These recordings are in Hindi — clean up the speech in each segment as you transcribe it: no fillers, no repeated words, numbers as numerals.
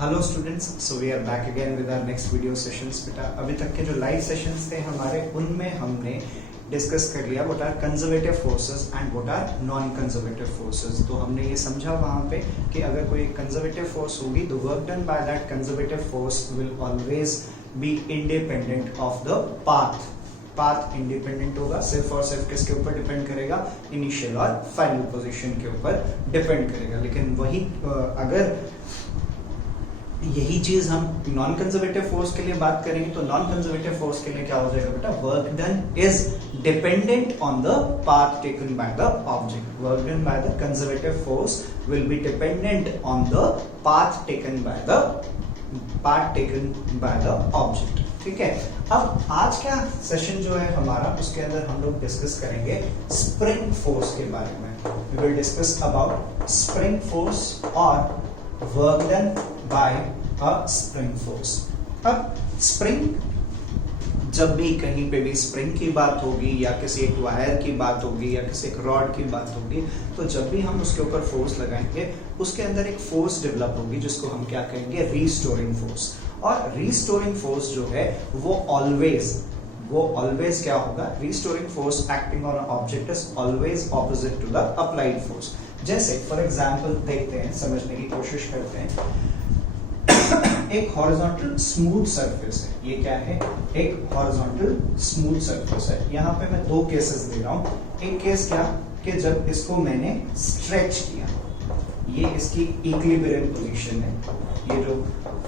Hello students, so we are back again with our next video sessions. बेटा अभी तक के जो लाइव सेशंस थे हमारे, उनमें हमने डिस्कस कर लिया what are conservative forces and what are non conservative forces. तो हमने ये समझा वहां पे कि अगर कोई कंजर्वेटिव फोर्स होगी, the work done by that conservative force will always be independent of the path. Path independent होगा, सिर्फ और सिर्फ किसके ऊपर डिपेंड करेगा? इनिशियल और फाइनल पोजीशन के ऊपर डिपेंड करेगा। लेकिन वही अगर यही चीज हम नॉन कंजर्वेटिव फोर्स के लिए बात करेंगे तो नॉन कंजर्वेटिव फोर्स के लिए क्या हो जाएगा बेटा? Work done is dependent on the path taken by the object. Work done by the conservative force will be dependent on the path taken by the object. ठीक है, अब आज का सेशन जो है हमारा, उसके अंदर हम लोग डिस्कस करेंगे स्प्रिंग फोर्स के बारे में। We will discuss about spring force और work done by a spring force. अब स्प्रिंग, जब भी कहीं पे भी स्प्रिंग की बात होगी या किसी एक वायर की बात होगी या किसी एक रॉड की बात होगी, तो जब भी हम उसके ऊपर फोर्स लगाएंगे उसके अंदर एक फोर्स डेवलप होगी जिसको हम क्या कहेंगे? Restoring force. और रीस्टोरिंग फोर्स जो है वो ऑलवेज क्या होगा? Restoring force acting on object is always opposite to the applied force. जैसे फॉर एग्जांपल देखते हैं, समझने की कोशिश करते हैं। एक हॉरिजॉन्टल स्मूथ सरफेस है। ये क्या है? एक हॉरिजॉन्टल स्मूथ सरफेस है। यहाँ पे मैं दो केसेस दे रहा हूँ। एक केस क्या कि जब इसको मैंने स्ट्रेच किया, ये इसकी इक्विलिब्रियम पोजीशन है। ये जो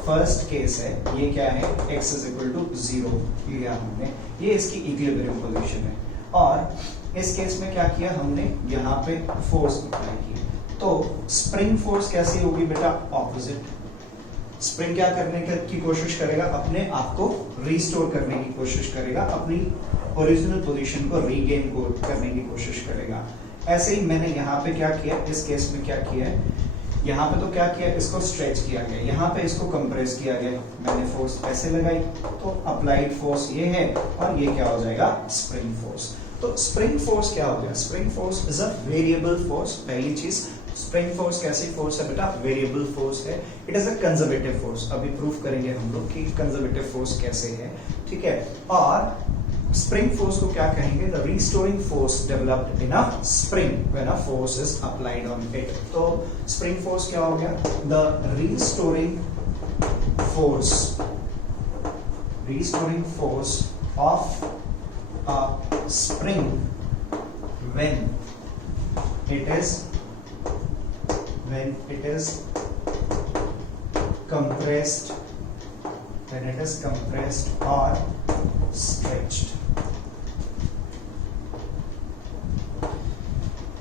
फर्स्ट केस है ये क्या है? x इज इक्वल टू 0 लिया हमने, ये इसकी इक्विलिब्रियम पोजीशन है। और इस केस में क्या किया हमने? यहाँ पे फोर्स अप्लाई की। तो स्प्रिंग फोर्स कैसी होगी बेटा? ऑपोजिट। स्प्रिंग क्या करने की कोशिश करेगा? अपने आप को रीस्टोर करने की कोशिश करेगा, अपनी ओरिजिनल पोजीशन को रीगेन करने की कोशिश करेगा। ऐसे ही मैंने यहाँ पे क्या किया? इस केस में क्या किया है? यहाँ पे तो क्या किया? इसको स्ट्रेच किया गया, यहाँ पे इसको कंप्रेस किया गया। मैंने फोर्स ऐसे लगाई, तो अप्लाइड फोर्स ये है और ये क्या हो जाएगा? Spring force. तो स्प्रिंग फोर्स क्या हो गया? Spring force is a variable force. पहली चीज, स्प्रिंग फोर्स कैसी फोर्स है बेटा? वेरिएबल फोर्स है। It is a conservative force. अभी प्रूफ करेंगे हम लोग कि कंजर्वेटिव फोर्स कैसे है। ठीक है, और स्प्रिंग फोर्स को क्या कहेंगे? The restoring force developed in a spring when a force is applied on it. तो स्प्रिंग फोर्स क्या हो गया? The restoring force of a spring when it is compressed or stretched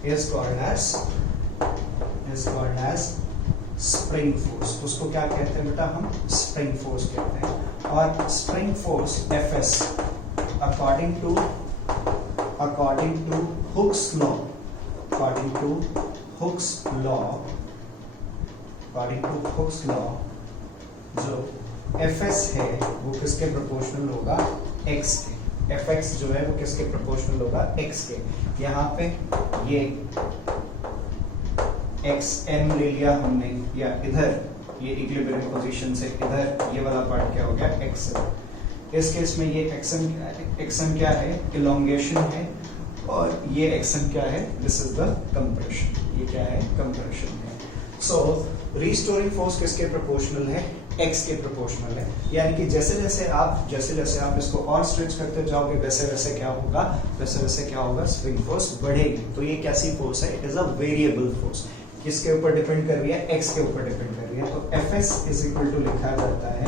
is called as spring force. उसको क्या कहते हैं बेटा? हम स्प्रिंग फोर्स कहते हैं। और spring force Fs according to Hooke's law, जो Fs है वो किसके प्रोपोर्शनल होगा? x के। Fx जो है वो किसके प्रोपोर्शनल होगा? x के। यहाँ पे ये xm ले लिया हमने, या इधर ये इक्विलिब्रियम पोजीशन से इधर ये वाला पार्ट क्या हो गया? xm। इस केस में ये xm क्या है? इलोंगेशन है। और ये xm क्या है? This is the compression. ये क्या है? कंप्रेशन है। सो रीस्टोरिंग फोर्स किसके प्रोपोर्शनल है? x के प्रोपोर्शनल है। यानी कि जैसे जैसे आप इसको और स्ट्रेच करते जाओगे वैसे वैसे क्या होगा? स्प्रिंग फोर्स बढ़ेगी। तो ये कैसी फोर्स है? It is a variable force. किसके ऊपर डिपेंड कर रही है? x के ऊपर डिपेंड कर रही है। तो Fs इज इक्वल टू लिखा जाता है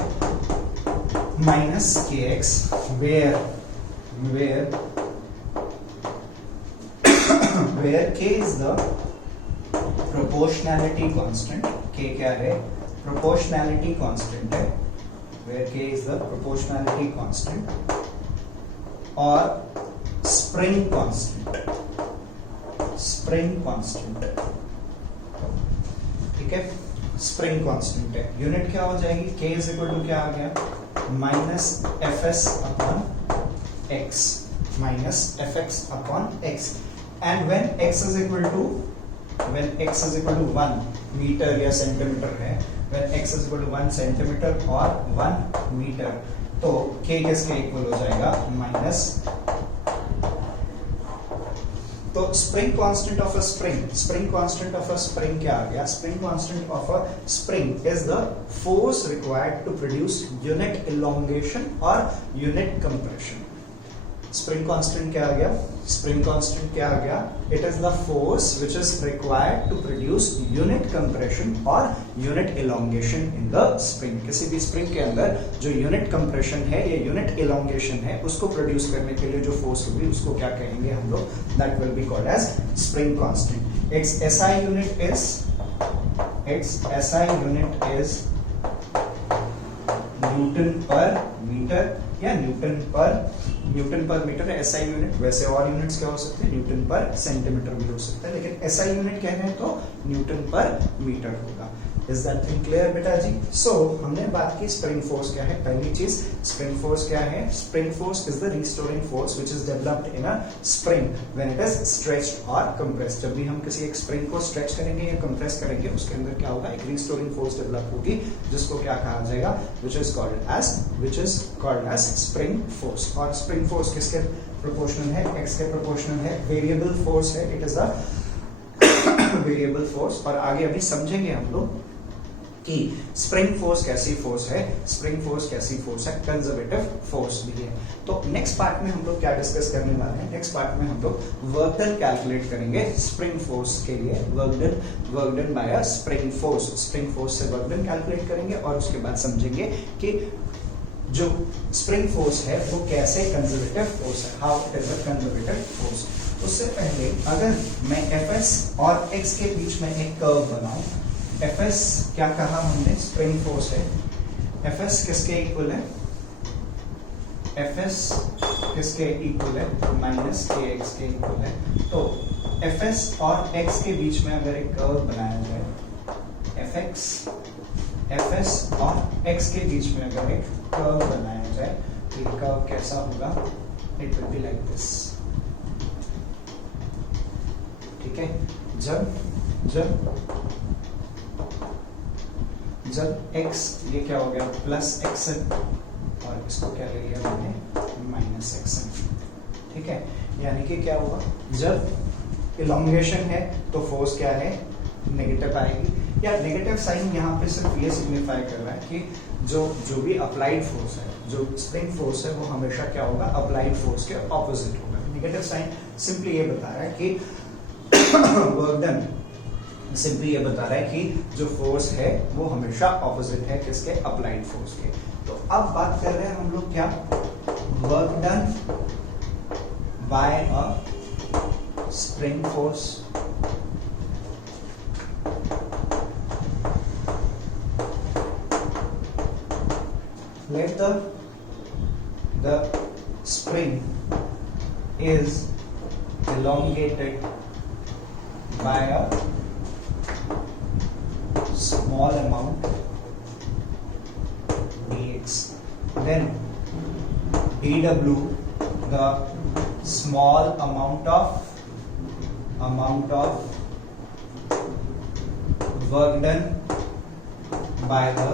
minus kx, where k is the proportionality constant। k क्या है? proportionality constant है, where k is the proportionality constant, और spring constant। ठीक है, स्प्रिंग कांस्टेंट है। यूनिट क्या हो जाएगी? k इज इक्वल टू क्या आ गया? Minus Fs upon x। And when x is equal to 1 metre या सेंटीमीटर है, when x is equal to 1 centimetre और 1 मीटर, तो k किसके इक्वल हो जाएगा माइनस। तो spring constant of a spring constant of a spring क्या आ गया? Spring constant of a spring is the force required to produce unit elongation और यूनिट कंप्रेशन। स्प्रिंग कांस्टेंट क्या आ गया? स्प्रिंग कांस्टेंट क्या आ गया? It is the force which is required to produce unit compression और unit elongation in the spring. किसी भी स्प्रिंग के अंदर जो यूनिट कंप्रेशन है या यूनिट इलोंगेशन है उसको प्रोड्यूस करने के लिए जो फोर्स होगी उसको क्या कहेंगे हम लोग? That will be called as spring constant. It's SI unit is newton per metre or newton per metre. SI unit, वैसे और यूनिट्स क्या हो सकते हैं? न्यूटन पर सेंटीमीटर भी हो सकता है, लेकिन एसआई यूनिट कह रहे हैं तो न्यूटन पर मीटर होगा। इज दैट थिंग क्लियर बेटा जी? सो हमने बात की स्प्रिंग फोर्स क्या है। पहली चीज स्प्रिंग फोर्स क्या है? Spring force is the restoring force which is developed in a spring when it is stretched और कंप्रेस्ड। जब भी हम किसी एक स्प्रिंग को स्ट्रेच करेंगे या कंप्रेस करेंगे उसके अंदर क्या होगा? एक रिस्टोरिंग फोर्स डेवलप होगी जिसको क्या कहा जाएगा? Which is called as spring force. और स्प्रिंग फोर्स किसके प्रोपोर्शनल है? x के प्रोपोर्शनल है, वेरिएबल फोर्स है, it is a variable force. और आगे अभी समझेंगे हम लोग कि स्प्रिंग फोर्स कैसी फोर्स है, स्प्रिंग फोर्स कैसी फोर्स है, कंजर्वेटिव फोर्स भी है। तो नेक्स्ट पार्ट में हम लोग क्या डिस्कस करने वाले हैं? नेक्स्ट पार्ट में हम लोग वर्क डन कैलकुलेट करेंगे स्प्रिंग फोर्स के लिए। Work done by a spring force, spring force से वर्क डन कैलकुलेट करेंगे और उसके बाद समझेंगे कि जो स्प्रिंग फोर्स है वो कैसे कंजर्वेटिव फोर्स है, how it is a conservative force. उससे पहले अगर मैं Fs और x के बीच में एक कर्व बनाऊं, Fs क्या कहा हमने? स्प्रिंग फोर्स है। Fs किसके इक्वल है? Fs किसके इक्वल है? माइनस kx के इक्वल है। तो Fs और x के बीच में अगर एक कर्व बनाया जाए, Fs और x के बीच में अगर एक कर्व बनाया जाए तो ये कर्व कैसा होगा? It will be like this. ठीक है, जब x ये क्या हो गया? प्लस xn और इसको क्या ले लिया मैंने? Minus xn। ठीक है, यानी कि क्या हुआ? जब इलोंगेशन है तो फोर्स क्या है? नेगेटिव आएगी। या नेगेटिव साइन यहाँ पे सिर्फ ये सिग्निफाई कर रहा है कि जो भी अप्लाइड फोर्स है, जो स्प्रिंग फोर्स है वो हमेशा क्या होगा? अप्लाइड फोर्स के ऑपोजिट होगा। नेगेटिव साइन सिंपली ये बता रहा है कि वर्क डन सिंपली ये बता रहा है कि जो फोर्स है वो हमेशा ऑपोजिट है किसके? अप्लाइड फोर्स के। तो अब बात कर रहे हैं हम लोग क्या? Work done by a spring force. Let the spring is elongated by a small amount dx. Then dw, the small amount of work done by the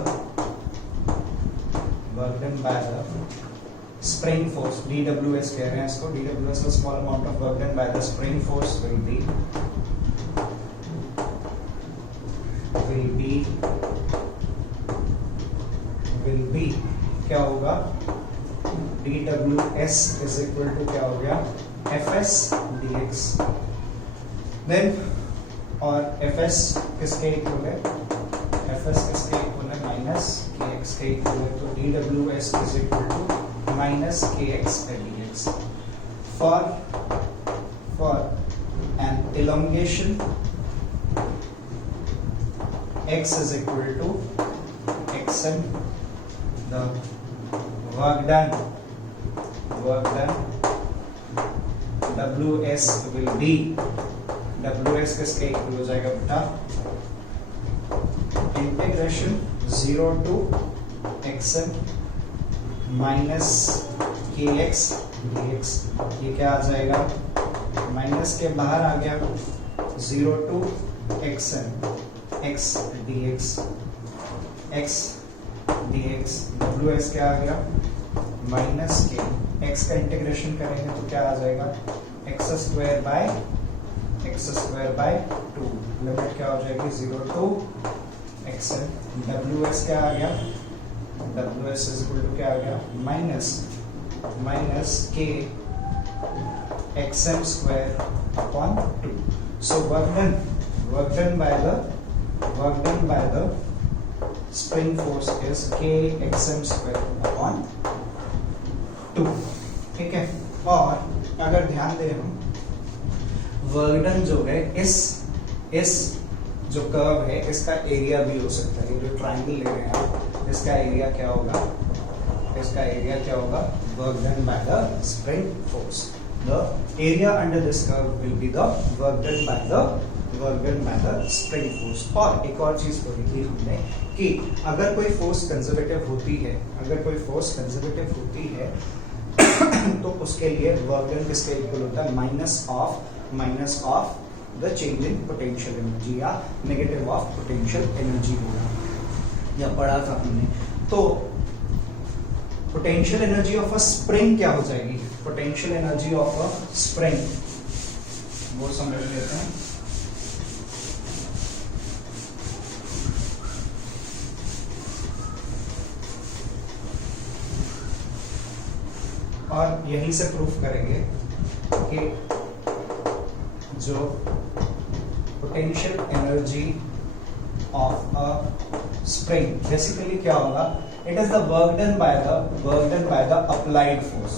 spring force, dws कह रहे हैं इसको, dws का small amount of work done by the spring force will be क्या होगा? dws is equal to क्या हो गया? fs dx। then और fs किसके इक्वल है? fs किसके इक्वल है? माइनस kx के इक्वल है। तो dws is equal to minus kx dx। For an elongation x is equal to xn, the work done ws will be, ws किसके इक्वल हो जाएगा बेटा? Integration 0 to xn minus kx dx। ये क्या आ जाएगा? माइनस के बाहर आ गया 0 to xn x dx। X D x, W x क्या आ गया माइनस के, एक्स का इंटीग्रेशन करेंगे तो क्या आ जाएगा एक्स स्क्वायर बाय 2, लिमिट क्या हो जाएगी 0 टू एक्स, डब्ल्यू एक्स क्या आ गया, W x is equal to क्या आ गया minus k x m square upon 2. So work done by the spring force is k xm square upon 2. ठीक है, और अगर ध्यान दें हम वर्क डन जो है इस जो कर्व है इसका एरिया भी हो सकता है, ये जो ट्राइंगल ले रहे हैं आप इसका एरिया क्या होगा, work done by the spring force. The area under this curve will be the work done by the spring force. और एक और चीज बोली थी हमने कि अगर कोई फोर्स कंजर्वेटिव होती है तो उसके लिए वर्क डन किसके इक्वल होता है minus of the change in potential energy या नेगेटिव ऑफ पोटेंशियल एनर्जी होगा, या पढ़ा था हमने. तो potential energy of a spring क्या हो जाएगी, potential energy of a spring वो समझ लेते हैं. और यहीं से प्रूफ करेंगे कि जो potential energy of a spring basically क्या होगा, it is the work done by the applied force.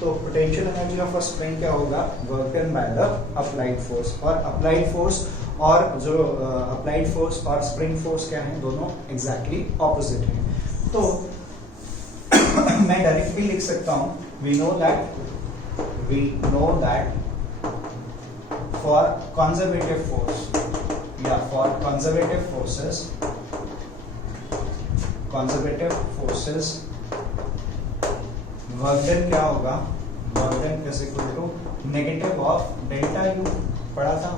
तो potential energy of a spring क्या होगा, work done by the applied force. और applied force और spring force क्या है, दोनों exactly opposite हैं. तो मैं डायरेक्ट भी लिख सकता हूं, we know that for conservative force या for conservative forces work done क्या होगा, work done is equal to negative of delta U, पढ़ा था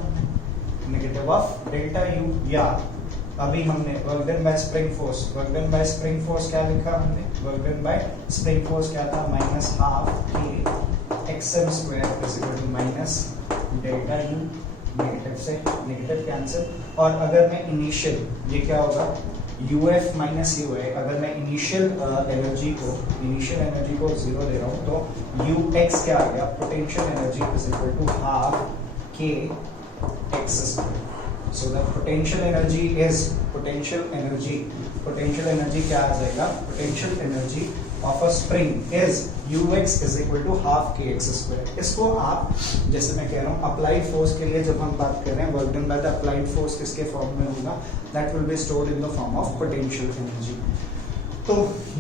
नेगेटिव ऑफ डेल्टा यू. या अभी हमने work done by spring force क्या लिखा हमने, work done by spring force क्या था minus half k x m square is equal to minus delta U, negative से नेगेटिव कैंसिल. और अगर मैं इनिशियल, ये क्या होगा UF माइनस यू है, अगर मैं इनिशियल एनर्जी को 0 दे रहा हूं तो UX क्या आ गया, potential energy is equal to half K x square. So the potential energy क्या आ जाएगा, potential energy of a spring is UX is equal to half K x square. इसको आप जैसे मैं कह रहा हूँ अप्लाइड फोर्स के लिए जब हम बात कर रहे हैं, work done by the applied force किसके फॉर्म में होगा, that will be stored in the form of potential energy. तो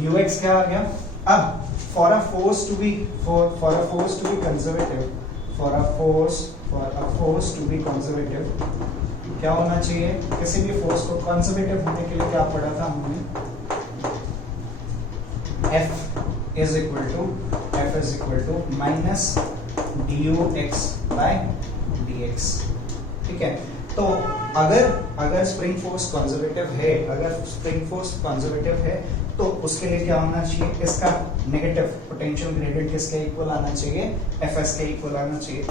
UX क्या आ गया. अब for a force to be conservative क्या होना चाहिए, किसी भी फोर्स को कंजर्वेटिव होने के लिए क्या पढ़ा था हमने, F is equal to minus dux by dx. ठीक है, तो अगर स्प्रिंग फोर्स कंजर्वेटिव है तो उसके लिए क्या होना चाहिए, इसका नेगेटिव पोटेंशियल ग्रेडियंट किसके इक्वल आना चाहिए, Fs के इक्वल आना चाहिए,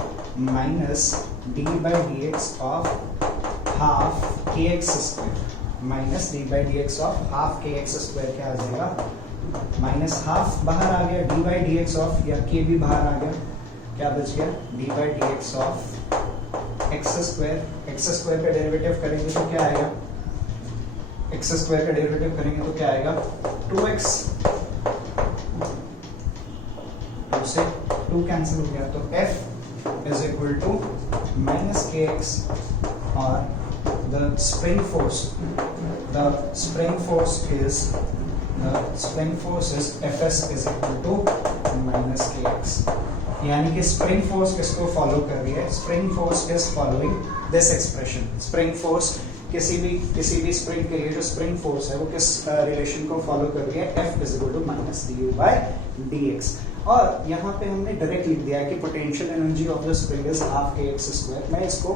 minus d by dx of half kx square क्या आ जाएगा, माइनस हाफ बाहर आ गया, D by D x of, या के भी बाहर आ गया, क्या बच गया D by D x of x square का डेरिवेटिव करेंगे तो क्या आएगा, एक्स स्क्वायर का डेरिवेटिव करेंगे तो क्या आएगा 2x, 2 से 2 कैंसिल हो गया, तो F is equal to minus k x. और the spring force is Fs is equal to minus kx. यानी कि स्प्रिंग फोर्स किसको फॉलो कर रही है, spring force is following this expression. Spring force किसी भी स्प्रिंग के लिए जो स्प्रिंग फोर्स है वो किस रिलेशन को फॉलो कर रही है, F is equal to minus du by dx. और यहाँ पे हमने डायरेक्ट लिख दिया है कि potential energy of the spring is half kx square. मैं इसको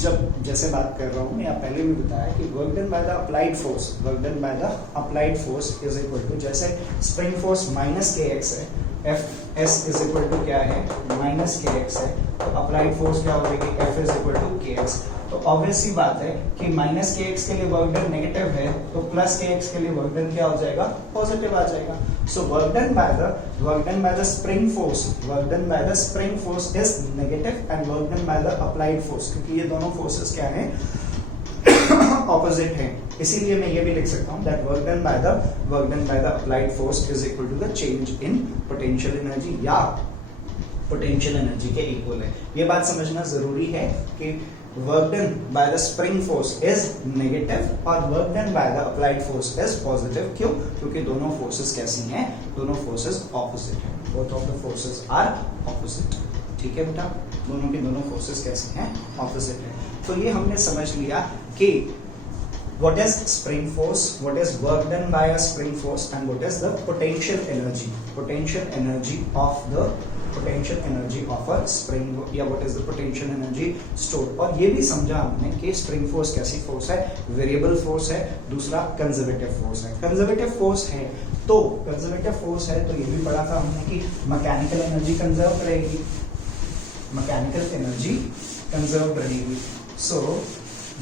जब जैसे बात कर रहा हूँ या पहले भी बताया कि work done by the applied force, work done by the applied force is equal to, जैसे spring force minus k x है, F S is equal to क्या है माइनस के एक्स है, तो अप्लाइड फोर्स क्या हो जाएगी एफ इज इक्वल टू के एक्स। तो ऑब्वियस सी बात है कि माइनस के एक्स के लिए वर्क डन नेगेटिव है, तो प्लस के एक्स के लिए वर्क डन क्या हो जाएगा पॉजिटिव आ जाएगा। So work done by the spring force, work done by the spring force is negative and work done by the applied force, क्योंकि ये दोनों फोर्सेस क्या हैं ऑपोजिट हैं, इसीलिए मैं ये भी लिख सकता हूँ that work done by the applied force is equal to the change in potential energy या पोटेंशियल एनर्जी के इक्वल है। ये बात समझना जरूरी है कि work done by the spring force is negative और work done by the applied force is positive. क्यों? क्योंकि दोनों फोर्सेस कैसी हैं, दोनों फोर्सेस ऑपोजिट हैं, both of the forces are opposite. ठीक है बेटा, दोनों की दोनों फोर्सेस कैसी हैं ऑपोजिट हैं। तो ये हमने समझ लिया कि what is spring force, what is work done by a spring force and what is the potential energy of a spring, या what is the potential energy stored। और ये भी समझा हमने कि स्प्रिंग फोर्स कैसी फोर्स है, वेरिएबल फोर्स है, दूसरा कंजर्वेटिव फोर्स है। कंजर्वेटिव फोर्स है तो ये भी पढ़ा था हमने कि मैकेनिकल एनर्जी कंजर्व रहेगी, मैकेनिकल एनर्जी कंजर्व रहेगी। सो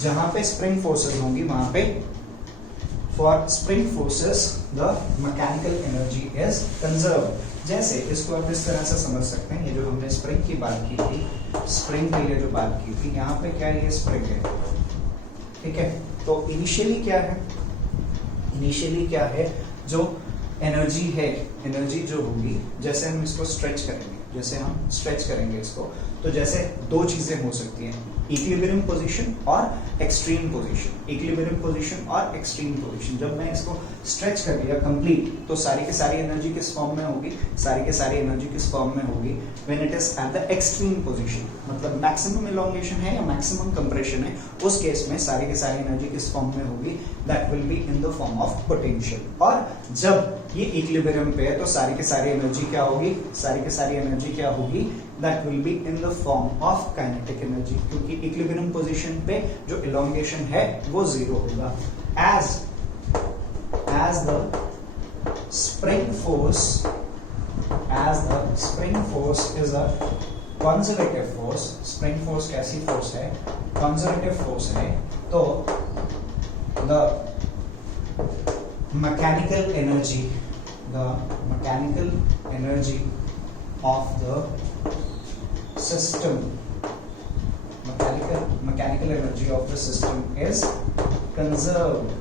जहां पे स्प्रिंग फोर्सेस होंगी वहां पे for spring forces the mechanical energy is conserve. जैसे इसको आप इस तरह से समझ सकते हैं, ये जो हमने स्प्रिंग की बात की थी, स्प्रिंग के लिए जो बात की थी, यहाँ पे क्या है, ये स्प्रिंग है, ठीक है। तो इनिशियली क्या है जो एनर्जी है, एनर्जी जो होगी, जैसे हम इसको स्ट्रेच करेंगे इसको, तो जैसे दो चीजें हो सकती हैं, इक्विलिब्रियम पोजीशन और एक्सट्रीम पोजीशन, इक्विलिब्रियम पोजीशन और एक्सट्रीम पोजीशन। जब मैं इसको स्ट्रेच कर दिया कंप्लीट, तो सारी की सारी एनर्जी किस फॉर्म में होगी, सारी की सारी एनर्जी किस फॉर्म में होगी, when it is at the extreme position, मतलब मैक्सिमम इलोंगेशन है या मैक्सिमम कंप्रेशन है, उस केस में सारी की सारी एनर्जी किस फॉर्म में होगी, that will be in the form of potential. और जब ये इक्विलिब्रियम पे है तो सारी की सारी एनर्जी क्या होगी, सारी की सारी एनर्जी क्या होगी, that will be in the form of kinetic energy, क्योंकि इक्विलिब्रियम पोजीशन पे जो elongation है वो जीरो होगा। as the spring force is a conservative force, spring force कैसी फोर्स है, conservative force है, तो the mechanical energy of the system, mechanical energy of the system is conserved,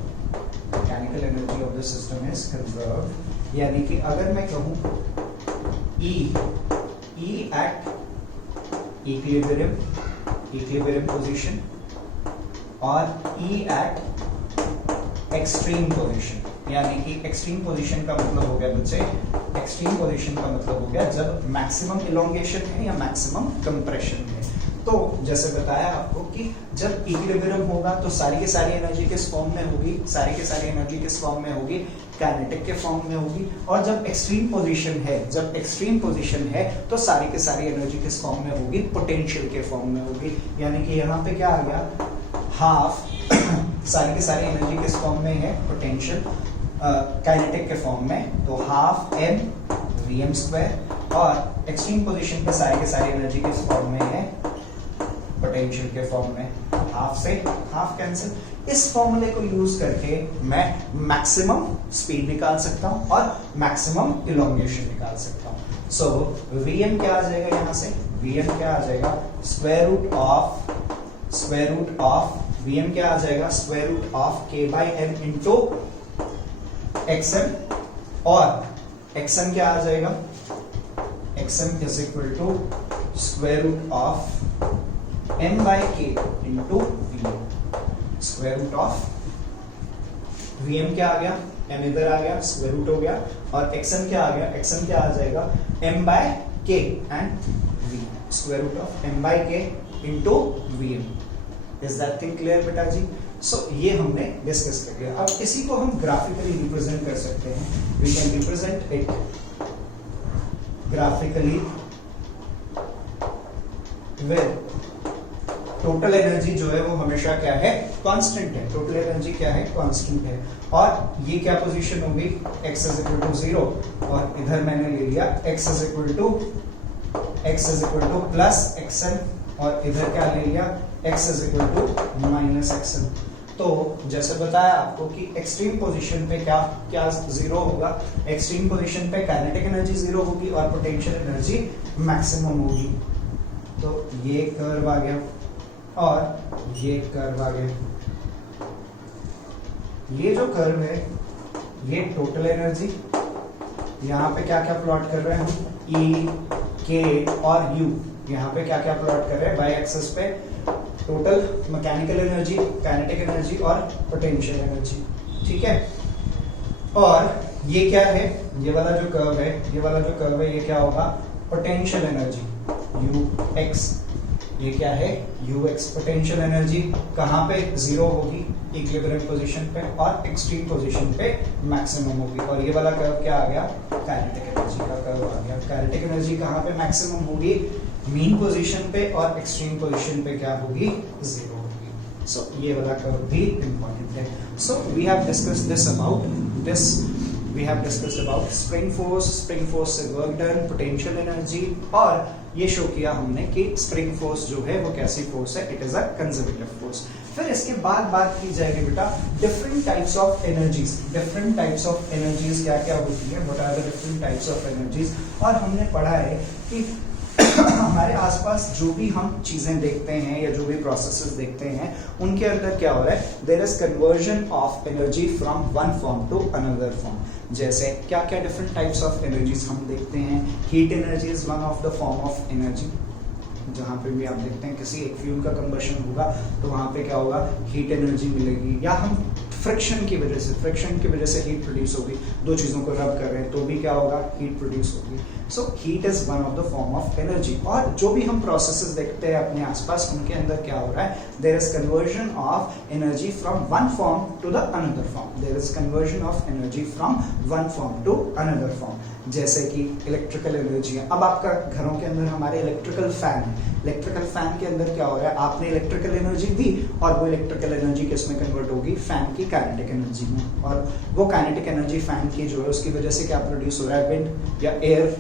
mechanical energy of the system is conserved। यानी कि अगर मैं कहूं E at equilibrium position और E at extreme position, यानी कि एक्सट्रीम पोजीशन का मतलब हो गया बच्चे, एक्सट्रीम पोजीशन का मतलब हो गया जब मैक्सिमम इलोंगेशन है या मैक्सिमम कंप्रेशन है। तो जैसे बताया आपको कि जब इक्विलिब्रियम होगा तो सारी की सारी एनर्जी किस फॉर्म में होगी, सारी की सारी एनर्जी किस फॉर्म में होगी, काइनेटिक के फॉर्म में होगी। और जब एक्सट्रीम पोजीशन है तो सारी की सारी एनर्जी किस फॉर्म में होगी, पोटेंशियल के फॉर्म में होगी। यानी कि यहाँ पे क्या आ गया, हाफ सारी की सारी एनर्जी किस फॉर्म में है, पोटेंशियल काइनेटिक के फॉर्म में, तो हाफ m vm स्क्वायर, और एक्सट्रीम पोजीशन पे सारी की सारी एनर्जी किस फॉर्म में है, पोटेंशियल के फॉर्म में, हाफ से हाफ कैंसिल। इस फॉर्मूले को यूज करके मैं मैक्सिमम स्पीड निकाल सकता हूं और मैक्सिमम इलोंगेशन निकाल सकता हूं। सो vm क्या आ जाएगा, यहां से vm क्या आ जाएगा, स्क्वायर रूट ऑफ vm क्या आ जाएगा, square root of k by m into xm, और xm क्या आ जाएगा, xm is equal to square root of m by k into vm, square root of vm क्या आ गया, m इधर आ गया, स्क्वायर रूट हो गया, और xm क्या आ गया, xm क्या आ जाएगा, m by k and v, square root of m by k into vm। Is that thing clear बेटा जी? सो ये हमने डिस्कस कर लिया। अब इसी को हम ग्राफिकली रिप्रेजेंट कर सकते हैं। We can represent it graphically with total energy जो है वो हमेशा क्या है, कांस्टेंट है। टोटल एनर्जी क्या है, कांस्टेंट है। और ये क्या पोजीशन होगी, x इज इक्वल टू 0, और इधर मैंने ले लिया x is equal to plus xn, और इधर क्या ले लिया, x is equal to minus xn। तो जैसे बताया आपको कि एक्सट्रीम पोजीशन पे क्या क्या जीरो होगा, एक्सट्रीम पोजीशन पे काइनेटिक एनर्जी जीरो होगी और पोटेंशियल एनर्जी मैक्सिमम होगी। तो ये कर्व आ गया और ये कर्व आ गया। ये जो कर्व है ये टोटल एनर्जी, यहाँ पे क्या क्या प्लॉट कर रहे हैं हम, E, K और U, यहाँ पे क्या क्या प्लॉट कर रहे हैं, बाई एक्सिस पे total mechanical energy, kinetic energy और पोटेंशियल एनर्जी, ठीक है। और ये क्या है, ये वाला जो कर्व है, ये क्या होगा, पोटेंशियल एनर्जी Ux, ये क्या है, Ux। पोटेंशियल एनर्जी कहाँ पे जीरो होगी, इक्विलिब्रियम पोजीशन पे, और एक्सट्रीम पोजीशन पे मैक्सिमम होगी। और ये वाला कर्व क्या आ गया, काइनेटिक एनर्जी का कर्व आ गया। काइनेटिक एनर्जी कहाँ पे मैक्सिमम होगी, मीन पोजीशन पे, और एक्सट्रीम पोजीशन पे क्या होगी, जीरो होगी। सो ये वाला कर्व भी इंपॉर्टेंट है। So we have discussed this about this, we have discussed about spring force से वर्क डन, पोटेंशियल एनर्जी, और ये शो किया हमने कि स्प्रिंग फोर्स जो है वो कैसी फोर्स है, it is a conservative force. फिर इसके बाद बात की जाएगी बेटा different types of energies. Different types of energies क्या क्या होती है, what are the different types of energies. और हमने पढ़ा है कि हमारे आसपास जो भी हम चीजें देखते हैं या जो भी प्रोसेसेस देखते हैं उनके अंदर क्या हो रहा है, there is conversion of energy from one form to another form. जैसे क्या क्या डिफरेंट टाइप्स ऑफ एनर्जीज हम देखते हैं, heat energy is one of the form of energy. जहां पे भी आप देखते हैं किसी एक फ्यूल का कंबशन होगा तो वहां पे क्या होगा, हीट एनर्जी मिलेगी। या हम फ्रिक्शन की वजह से हीट प्रोड्यूस होगी, दो चीजों को रब कर रहे हैं तो भी क्या होगा, हीट प्रोड्यूस होगी। So heat is one of the form of energy. और जो भी हम प्रोसेसेस देखते हैं अपने आसपास उनके अंदर क्या हो रहा है, there is conversion of energy from one form to the another form. There is conversion of energy from one form to another form. जैसे कि इलेक्ट्रिकल एनर्जी है। अब आपका घरों के अंदर हमारे इलेक्ट्रिकल फैन है, इलेक्ट्रिकल फैन के अंदर क्या हो रहा है, आपने इलेक्ट्रिकल एनर्जी दी और वो इलेक्ट्रिकल एनर्जी किस में कन्वर्ट होगी, फैन की काइनेटिक एनर्जी में। और वो काइनेटिक एनर्जी फैन की जो है उसकी वजह से क्या प्रोड्यूस हो रहा है, विंड या एयर,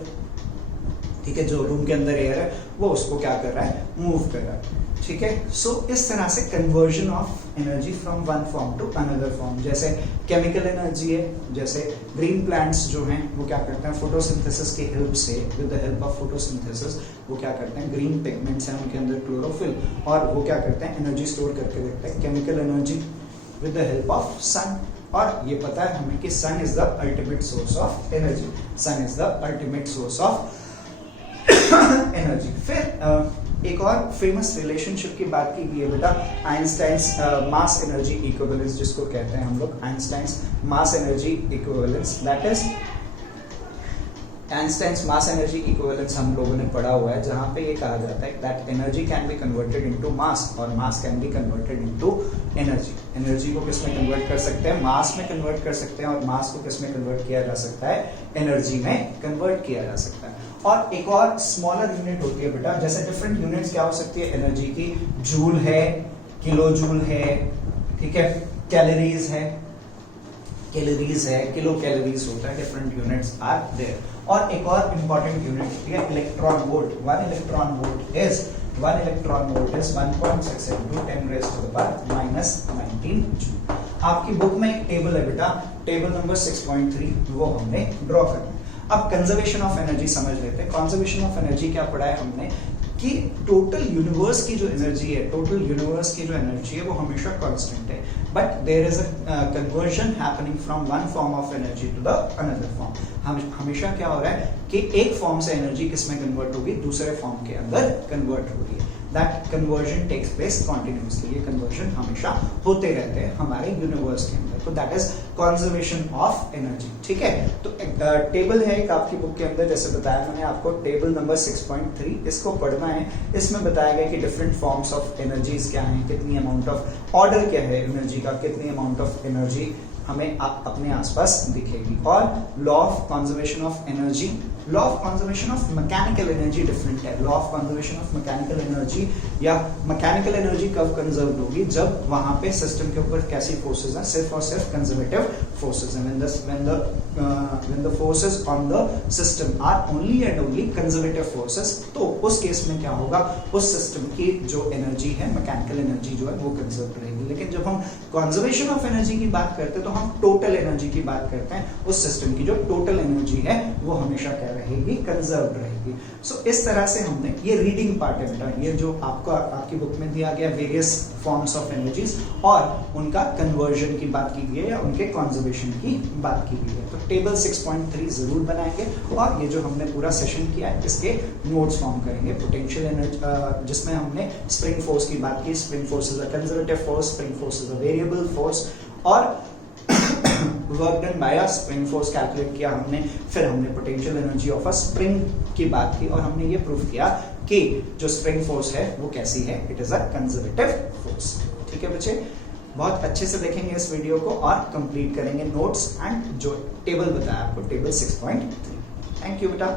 ठीक है, जो रूम के अंदर एयर है वो उसको क्या कर रहा है, मूव कर रहा है, ठीक है। सो इस तरह से conversion of energy from one form to another form. जैसे केमिकल एनर्जी है, जैसे ग्रीन प्लांट्स जो हैं वो क्या करते हैं, फोटोसिंथेसिस की हेल्प से, with the help of photosynthesis वो क्या करते हैं, ग्रीन पिगमेंट्स हैं उनके अंदर क्लोरोफिल, और वो क्या करते हैं, एनर्जी स्टोर करके रखते हैं, chemical energy with the help of sun. और ये पता है हमें कि sun is the ultimate source of energy, sun is the ultimate source of energy. फिर एक और फेमस रिलेशनशिप की बात की गई है बेटा, आइंस्टाइंस मास एनर्जी इक्विवेलेंस, जिसको कहते हैं हम लोग Einstein's mass energy equivalence. That is Einstein's mass energy equivalence हम लोगों ने पढ़ा हुआ है, जहां पे ये कहा जाता है that energy can be converted into mass और mass can be converted into energy. Energy को किस में कन्वर्ट कर सकते हैं, मास में कन्वर्ट कर सकते हैं, और मास को किस में कन्वर्ट किया जा सकता है, एनर्जी में कन्वर्ट किया जा सकता है। और एक और स्मॉलर यूनिट होती है बेटा, जैसे डिफरेंट यूनिट्स क्या हो सकती है एनर्जी की, जूल है, किलो जूल है, ठीक है, कैलोरीज है, किलो कैलोरीज होता है, डिफरेंट यूनिट्स आर देयर। और एक और इंपॉर्टेंट यूनिट होती है electron volt. One electron volt is 1.6 into 10 raised to the power -19 joule. आपकी बुक में एक टेबल है बेटा, टेबल नंबर 6.3, वो हमने ड्रॉ करना है। अब कंजर्वेशन ऑफ एनर्जी समझ लेते हैं। कंजर्वेशन ऑफ एनर्जी क्या पढ़ा है हमने कि टोटल यूनिवर्स की जो एनर्जी है, टोटल यूनिवर्स की जो एनर्जी है वो हमेशा कांस्टेंट है, but there is a conversion happening from one form of energy to the another form. हमेशा क्या हो रहा है कि एक फॉर्म से एनर्जी किस में कन्वर्ट होगी, दूसरे फॉर्म के अंदर कन्वर्ट हो रही है। That conversion takes place continuously. ये कन्वर्जन हमेशा होते रहते हैं हमारे यूनिवर्स के अंदर। तो that is conservation of energy. ठीक है, तो टेबल है एक आपकी बुक के अंदर, जैसे बताया मैंने आपको, टेबल नंबर 6.3, इसको पढ़ना है। इसमें बताया गया कि डिफरेंट फॉर्म्स ऑफ एनर्जीज क्या हैं, कितनी अमाउंट ऑफ ऑर्डर क्या है एनर्जी का, कितनी अमाउंट ऑफ एनर्जी हमें अपने आसपास दिखेगी। और law of conservation of energy, law of conservation of mechanical energy different है। Law of conservation of mechanical energy या मैकेनिकल एनर्जी कब कंजर्व होगी, जब वहां पे सिस्टम के ऊपर कैसी फोर्सेस हैं, सिर्फ और सिर्फ कंजर्वेटिव फोर्सेस हैं। when the forces on the system are only and only conservative forces, तो उस केस में क्या होगा, उस सिस्टम की जो एनर्जी है, मैकेनिकल एनर्जी जो है वो कंजर्व रहेगी। लेकिन जब हम कंजर्वेशन ऑफ एनर्जी की बात करते हैं तो हम टोटल एनर्जी की बात करते हैं, उस सिस्टम की जो टोटल एनर्जी है वो हमेशा क्या रहेगी, कंजर्व रहेगी। सो इस तरह से हमने ये रीडिंग पार्ट है बेटा, ये जो आपकी बुक में दिया गया वेरियस फॉर्म्स ऑफ एनर्जीज और उनका कन्वर्जन की बात की गई है या उनके कंजर्वेशन की बात की गई है। तो टेबल 6.3 जरूर बनाएंगे और ये जो हमने पूरा सेशन किया है इसके नोट्स फॉर्म करेंगे। पोटेंशियल एनर्जी जिसमें हमने स्प्रिंग फोर्स की बात की, spring force is a conservative force, spring force is a variable force, और work done by a spring force calculate किया हमने। फिर हमने potential energy of a spring की बात की और हमने ये प्रूव किया कि जो स्प्रिंग फोर्स है वो कैसी है, it is a conservative force. ठीक है बच्चे, बहुत अच्छे से देखेंगे इस वीडियो को और कंप्लीट करेंगे नोट्स एंड जो टेबल बताया आपको, टेबल 6.3। थैंक यू बेटा।